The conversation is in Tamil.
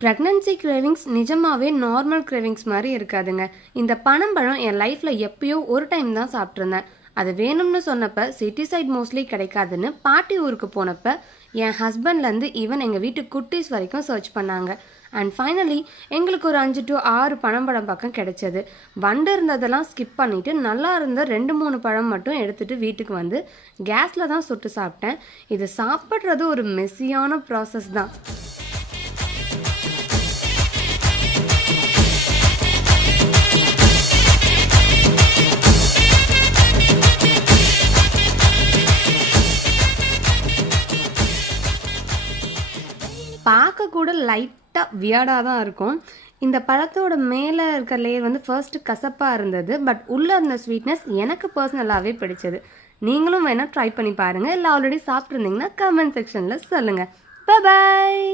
ப்ரெக்னன்சி கிரேவிங்ஸ் நிஜமாவே நார்மல் கிரேவிங்ஸ் மாதிரி இருக்காதுங்க. இந்த பனம்பழம் என் லைஃப்பில் எப்பயோ ஒரு டைம் தான் சாப்பிட்ருந்தேன். அது வேணும்னு சொன்னப்ப சிட்டி சைட் மோஸ்ட்லி கிடைக்காதுன்னு பாட்டி ஊருக்கு போனப்ப என் ஹஸ்பண்ட்லேருந்து ஈவன் எங்கள் வீட்டு குட்டீஸ் வரைக்கும் சர்ச் பண்ணாங்க. அண்ட் ஃபைனலி எங்களுக்கு ஒரு 5 to 6 பனம்பழம் பக்கம் கிடைச்சது. வண்டு இருந்ததெல்லாம் ஸ்கிப் பண்ணிவிட்டு நல்லா இருந்த 2-3 பழம் மட்டும் எடுத்துகிட்டு வீட்டுக்கு வந்து கேஸில் தான் சுட்டு சாப்பிட்டேன். இது சாப்பிட்றது ஒரு மெஸ்ஸியான ப்ராசஸ் தான். பார்க்க கூட லைட்டாக வியர்டாக தான் இருக்கும். இந்த பழத்தோட மேலே இருக்க லேயர் வந்து ஃபர்ஸ்ட் கசப்பாக இருந்தது. பட் உள்ளே இருந்த ஸ்வீட்னஸ் எனக்கு பர்சனலாகவே பிடிச்சது. நீங்களும் வேணால் ட்ரை பண்ணி பாருங்கள். இல்லை ஆல்ரெடி சாப்பிட்ருந்தீங்கன்னா கமெண்ட் செக்ஷனில் சொல்லுங்கள். Bye bye.